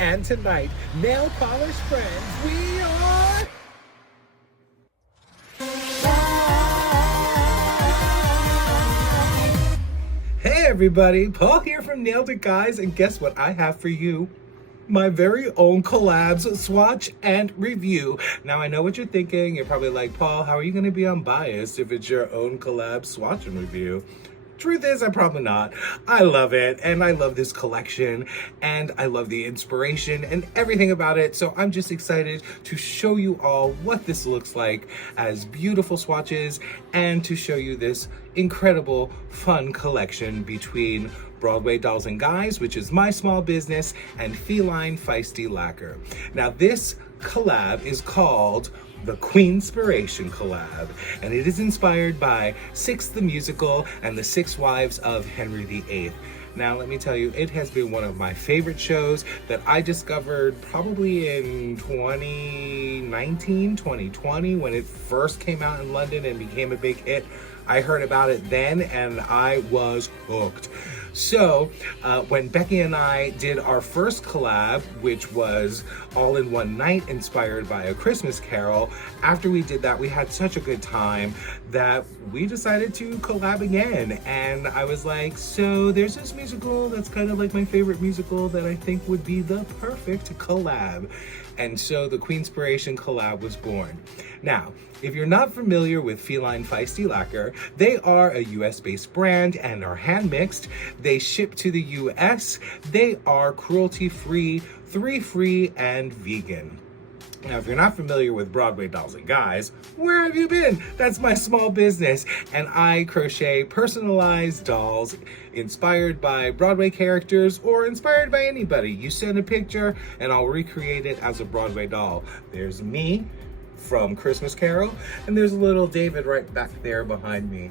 And tonight, nail polish friends, we are... Hey everybody, Paul here from Nailed It Guys, and guess what I have for you? My very own collabs, swatch, and review. Now I know what you're thinking. You're probably like, Paul, how are you gonna be unbiased if it's your own collab, swatch, and review? Truth is, I'm probably not. I love it, and I love this collection, and I love the inspiration and everything about it, so I'm just excited to show you all what this looks like as beautiful swatches, and to show you this incredible, fun collection between Broadway Dolls and Guys, which is my small business, and Feline Feisty Lacquer. Now this collab is called the Queenspiration Collab, and it is inspired by Six the Musical and the Six Wives of Henry VIII. Now, let me tell you, it has been one of my favorite shows that I discovered probably in 2019, 2020, when it first came out in London and became a big hit. I heard about it then and I was hooked. So when Becky and I did our first collab, which was All in One Night, inspired by A Christmas Carol, after we did that, we had such a good time that we decided to collab again. And I was like, so there's this musical that's kind of like my favorite musical that I think would be the perfect collab. And so the Queenspiration Collab was born. Now, if you're not familiar with Feline Feisty Lacquer, they are a US-based brand and are hand-mixed. They ship to the US. They are cruelty-free, 3-free, and vegan. Now, if you're not familiar with Broadway Dolls and Guys, where have you been? That's my small business, and I crochet personalized dolls inspired by Broadway characters or inspired by anybody. You send a picture, and I'll recreate it as a Broadway doll. There's me from Christmas Carol, and there's a little David right back there behind me.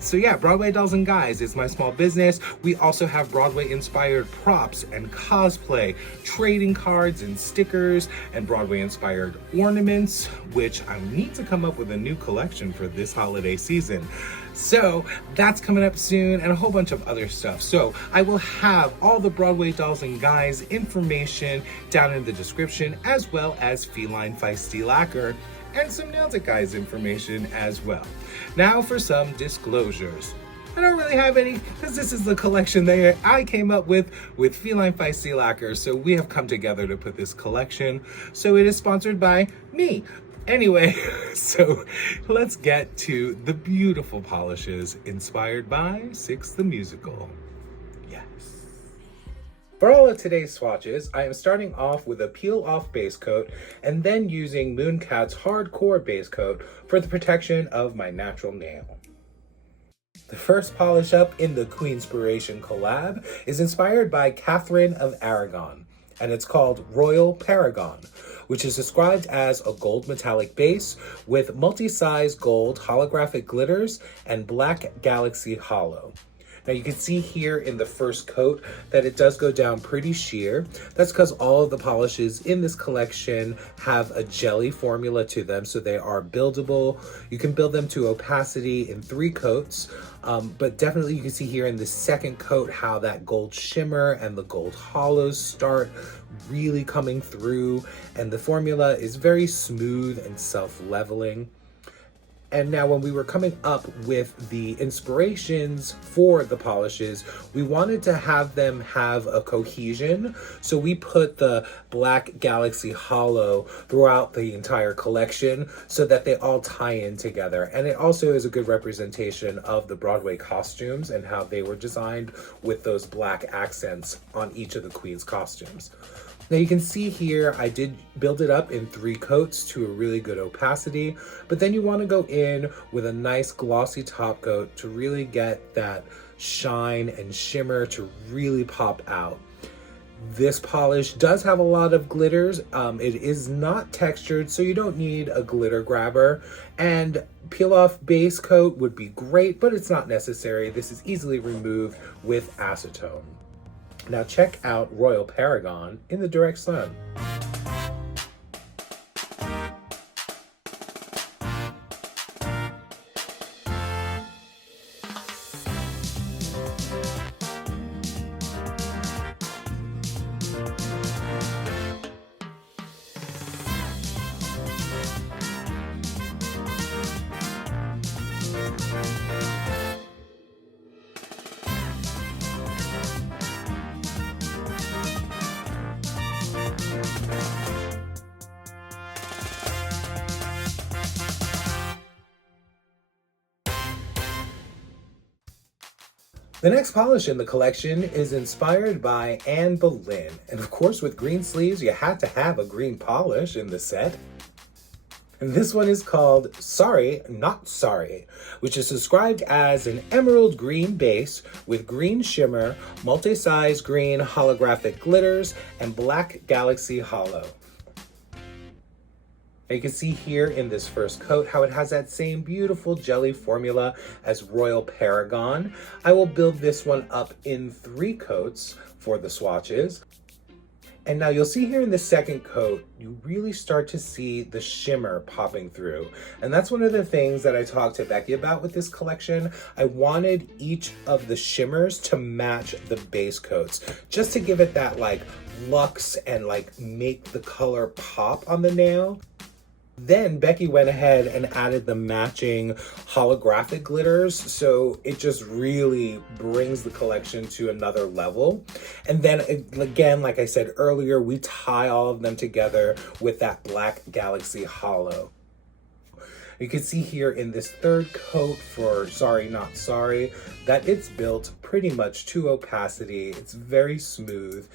So yeah, Broadway Dolls and Guys is my small business. We also have Broadway inspired props and cosplay, trading cards and stickers, and Broadway inspired ornaments, which I need to come up with a new collection for this holiday season. So that's coming up soon, and a whole bunch of other stuff. So I will have all the Broadway Dolls and Guys information down in the description, as well as Feline Feisty Lacquer and some Nailed It Guys information as well. Now for some disclosures. I don't really have any, because this is the collection that I came up with Feline Feisty Lacquer. So we have come together to put this collection. So it is sponsored by me. Anyway, so let's get to the beautiful polishes inspired by Six the Musical. Yes. For all of today's swatches, I am starting off with a peel-off base coat and then using Mooncat's Hardcore Base Coat for the protection of my natural nail. The first polish up in the Queenspiration Collab is inspired by Catherine of Aragon, and it's called Royal Paragon, which is described as a gold metallic base with multi-size gold holographic glitters and black galaxy holo. Now you can see here in the first coat that it does go down pretty sheer. That's because all of the polishes in this collection have a jelly formula to them, so they are buildable. You can build them to opacity in 3 coats, but definitely you can see here in the second coat how that gold shimmer and the gold hollows start really coming through, and the formula is very smooth and self-leveling. And now when we were coming up with the inspirations for the polishes, we wanted to have them have a cohesion. So we put the black galaxy holo throughout the entire collection so that they all tie in together. And it also is a good representation of the Broadway costumes and how they were designed with those black accents on each of the Queen's costumes. Now you can see here, I did build it up in 3 coats to a really good opacity, but then you want to go in with a nice glossy top coat to really get that shine and shimmer to really pop out. This polish does have a lot of glitters. It is not textured, so you don't need a glitter grabber, and peel off base coat would be great, but it's not necessary. This is easily removed with acetone. Now check out Royal Paragon in the direct sun. The next polish in the collection is inspired by Anne Boleyn, and of course with green sleeves you had to have a green polish in the set. And this one is called Sorry Not Sorry, which is described as an emerald green base with green shimmer, multi-size green holographic glitters, and black galaxy holo. You can see here in this first coat how it has that same beautiful jelly formula as Royal Paragon. I will build this one up in 3 coats for the swatches. And now you'll see here in the second coat, you really start to see the shimmer popping through. And that's one of the things that I talked to Becky about with this collection. I wanted each of the shimmers to match the base coats, just to give it that like luxe and like make the color pop on the nail. Then Becky went ahead and added the matching holographic glitters, so it just really brings the collection to another level. And then again, like I said earlier, we tie all of them together with that black galaxy holo. You can see here in this third coat for Sorry Not Sorry that it's built pretty much to opacity. It's very smooth.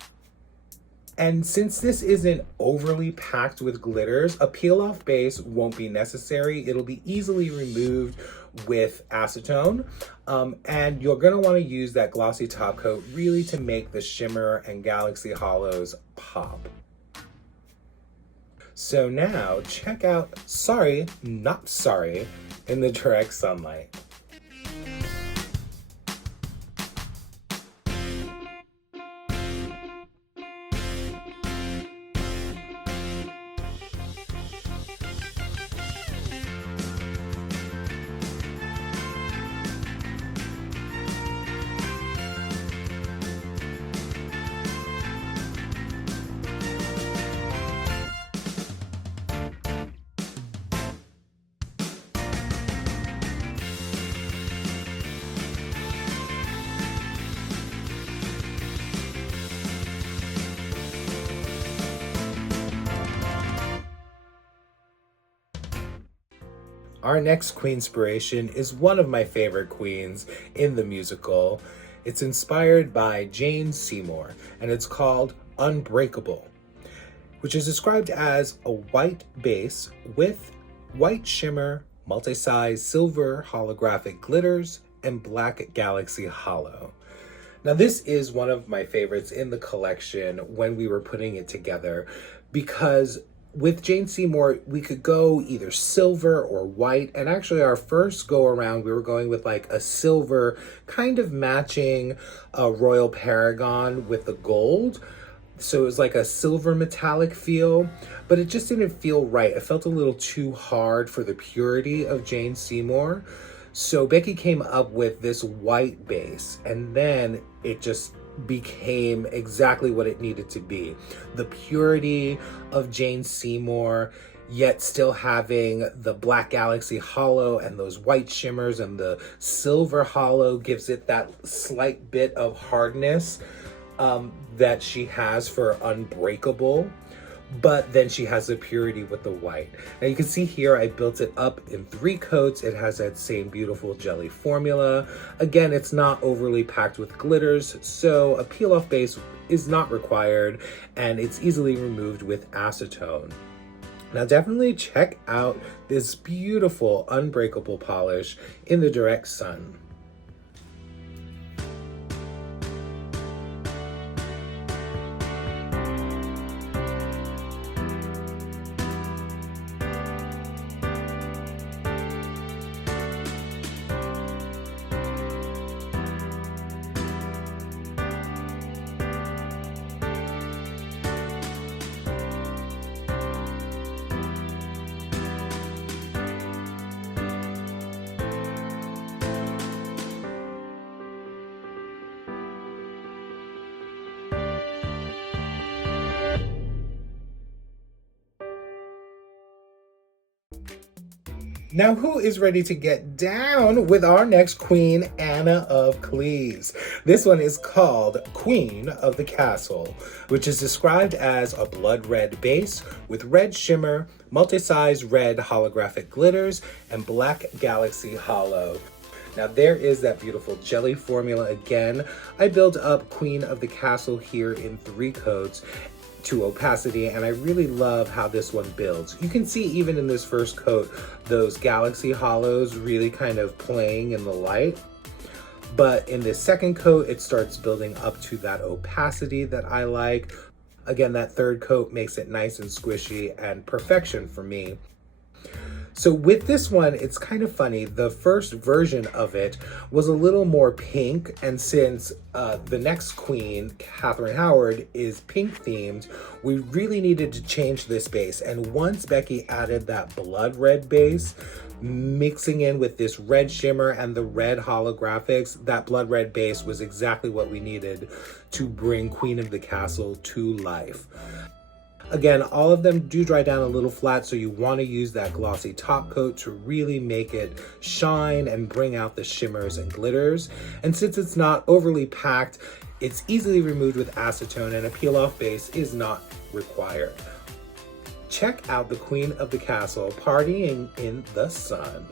And since this isn't overly packed with glitters, a peel-off base won't be necessary. It'll be easily removed with acetone. And you're gonna wanna use that glossy top coat really to make the shimmer and galaxy holos pop. So now check out Sorry Not Sorry in the direct sunlight. Our next Queenspiration is one of my favorite queens in the musical. It's inspired by Jane Seymour, and it's called Unbreakable, which is described as a white base with white shimmer, multi-size silver holographic glitters, and black galaxy holo. Now this is one of my favorites in the collection when we were putting it together, because with Jane Seymour, we could go either silver or white. And actually our first go around, we were going with like a silver, kind of matching a Royal Paragon with the gold. So it was like a silver metallic feel, but it just didn't feel right. It felt a little too hard for the purity of Jane Seymour. So Becky came up with this white base, and then it just became exactly what it needed to be. The purity of Jane Seymour, yet still having the black galaxy holo and those white shimmers, and the silver holo gives it that slight bit of hardness that she has for Unbreakable. But then she has the purity with the white. Now you can see here I built it up in 3 coats. It has that same beautiful jelly formula. Again, it's not overly packed with glitters, so a peel-off base is not required, and it's easily removed with acetone. Now definitely check out this beautiful Unbreakable polish in the direct sun. Now who is ready to get down with our next queen, Anna of Cleves? This one is called Queen of the Castle, which is described as a blood red base with red shimmer, multi-size red holographic glitters, and black galaxy holo. Now there is that beautiful jelly formula again. I built up Queen of the Castle here in 3 coats to opacity, and I really love how this one builds. You can see even in this first coat, those galaxy hollows really kind of playing in the light. But in this second coat, it starts building up to that opacity that I like. Again, that third coat makes it nice and squishy and perfection for me. So with this one, it's kind of funny. The first version of it was a little more pink, and since the next queen, Catherine Howard, is pink themed, we really needed to change this base. And once Becky added that blood red base, mixing in with this red shimmer and the red holographics, that blood red base was exactly what we needed to bring Queen of the Castle to life. Again, all of them do dry down a little flat, so you want to use that glossy top coat to really make it shine and bring out the shimmers and glitters. And since it's not overly packed, it's easily removed with acetone, and a peel-off base is not required. Check out the Queen of the Castle partying in the sun.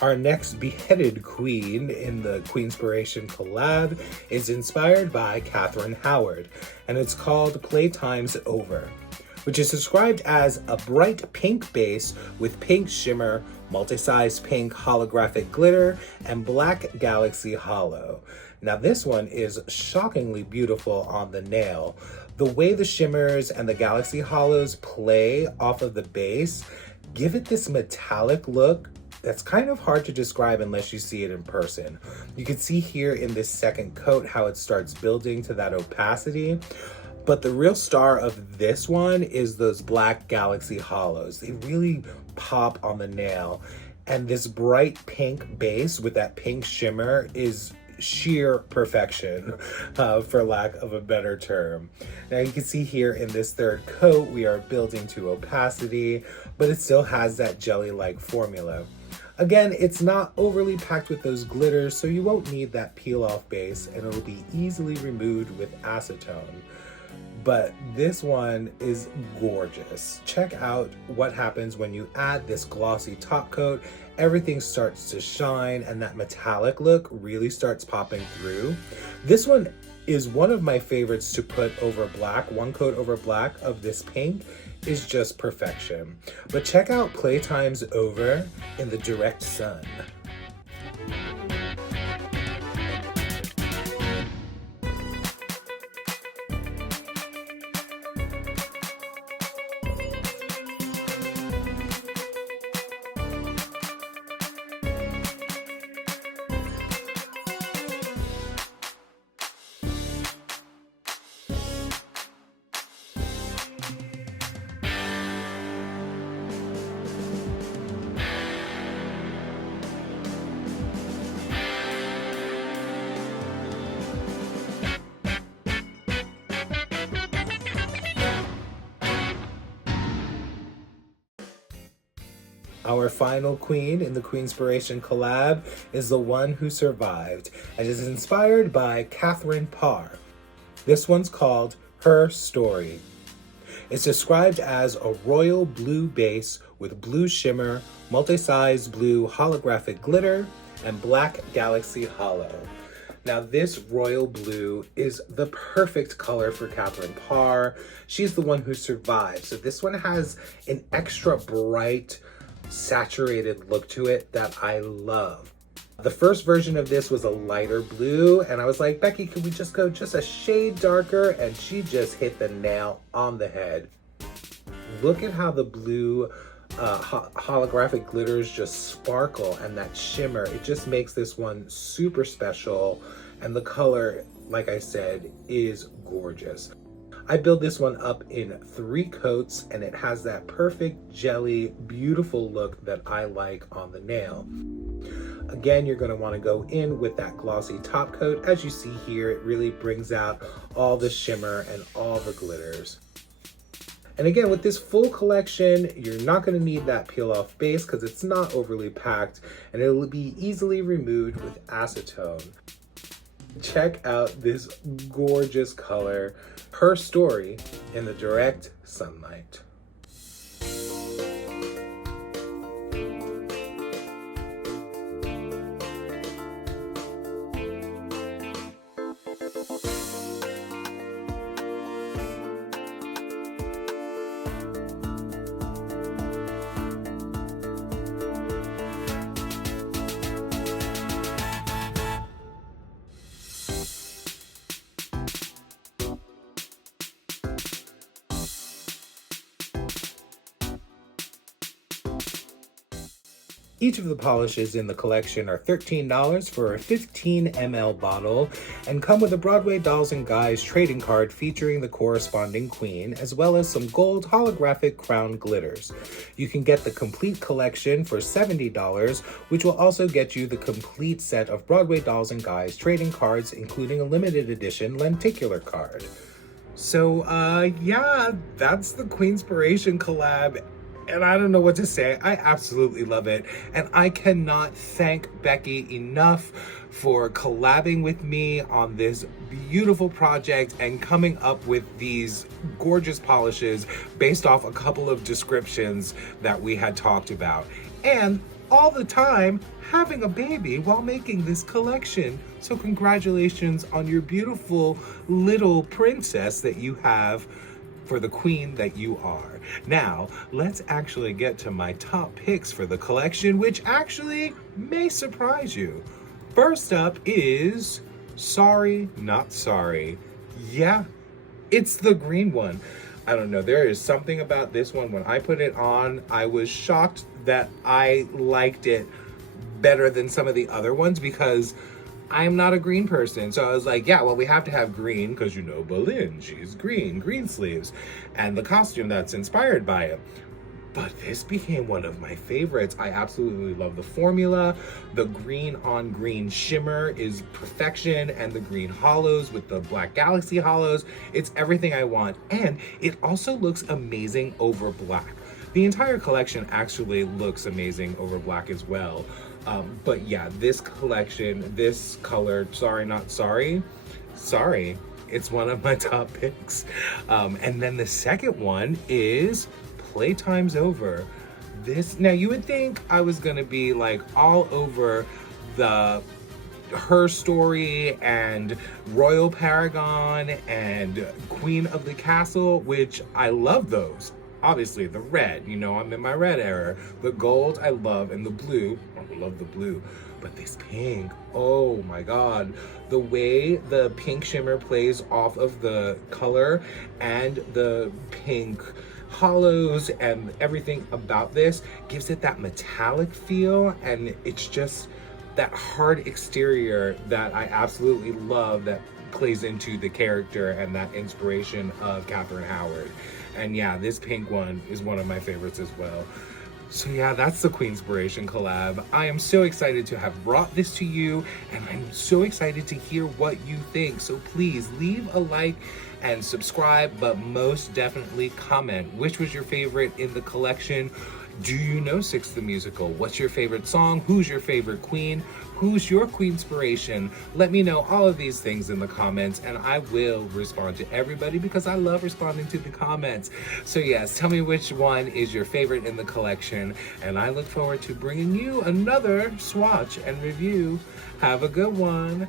Our next beheaded queen in the Queenspiration Collab is inspired by Catherine Howard, and it's called Playtime's Over, which is described as a bright pink base with pink shimmer, multi-size pink holographic glitter, and black galaxy hollow. Now this one is shockingly beautiful on the nail. The way the shimmers and the galaxy hollows play off of the base give it this metallic look that's kind of hard to describe unless you see it in person. You can see here in this second coat how it starts building to that opacity. But the real star of this one is those black galaxy hollows. They really pop on the nail. And this bright pink base with that pink shimmer is sheer perfection, for lack of a better term. Now you can see here in this third coat, we are building to opacity, but it still has that jelly-like formula. Again, it's not overly packed with those glitters, so you won't need that peel-off base, and it'll be easily removed with acetone. But this one is gorgeous. Check out what happens when you add this glossy top coat. Everything starts to shine, and that metallic look really starts popping through. This one is one of my favorites to put over black. One coat over black of this pink is just perfection. But check out Playtime's Over in the direct sun. Our final queen in the Queenspiration Collab is the one who survived and is inspired by Catherine Parr. This one's called Her Story. It's described as a royal blue base with blue shimmer, multi-size blue holographic glitter, and black galaxy hollow. Now this royal blue is the perfect color for Catherine Parr. She's the one who survived. So this one has an extra bright, saturated look to it that I love. The first version of this was a lighter blue, and I was like, Becky, could we just go just a shade darker? And she just hit the nail on the head. Look at how the blue holographic glitters just sparkle, and that shimmer, it just makes this one super special, and the color like I said, is gorgeous. I built this one up in 3 coats, and it has that perfect jelly, beautiful look that I like on the nail. Again, you're going to want to go in with that glossy top coat. As you see here, it really brings out all the shimmer and all the glitters. And again, with this full collection, you're not going to need that peel off base because it's not overly packed, and it will be easily removed with acetone. Check out this gorgeous color, Her Story in the direct sunlight. Each of the polishes in the collection are $13 for a 15 ml bottle and come with a Broadway Dolls and Guys trading card featuring the corresponding queen, as well as some gold holographic crown glitters. You can get the complete collection for $70, which will also get you the complete set of Broadway Dolls and Guys trading cards, including a limited edition lenticular card. So, yeah, that's the Queenspiration collab. And I don't know what to say. I absolutely love it. And I cannot thank Becky enough for collabing with me on this beautiful project and coming up with these gorgeous polishes based off a couple of descriptions that we had talked about. And all the time having a baby while making this collection. So congratulations on your beautiful little princess that you have for the queen that you are. Now, let's actually get to my top picks for the collection, which actually may surprise you. First up is Sorry Not Sorry. Yeah, it's the green one. I don't know, there is something about this one. When I put it on, I was shocked that I liked it better than some of the other ones because I'm not a green person. So I was like, yeah, well, we have to have green because, you know, Boleyn, she's green sleeves, and the costume that's inspired by it. But this became one of my favorites. I absolutely love the formula. The green on green shimmer is perfection, and the green hollows with the black galaxy hollows. It's everything I want. And it also looks amazing over black. The entire collection actually looks amazing over black as well. But yeah, this collection, this color, Sorry Not Sorry, it's one of my top picks. And then the second one is Playtime's Over. This, now you would think I was gonna be like all over the Her Story and Royal Paragon and Queen of the Castle, which I love those. Obviously the red, you know, I'm in my red era. The gold I love, and the blue, I love the blue. But this pink, oh my God. The way the pink shimmer plays off of the color and the pink hollows and everything about this gives it that metallic feel, and it's just that hard exterior that I absolutely love that plays into the character and that inspiration of Catherine Howard. And yeah, this pink one is one of my favorites as well. So yeah, that's the Queenspiration collab. I am so excited to have brought this to you, and I'm so excited to hear what you think. So please leave a like and subscribe, but most definitely comment. Which was your favorite in the collection? Do you know Six the Musical? What's your favorite song? Who's your favorite queen? Who's your Queenspiration? Let me know all of these things in the comments, and I will respond to everybody because I love responding to the comments. So yes, tell me which one is your favorite in the collection, and I look forward to bringing you another swatch and review. Have a good one.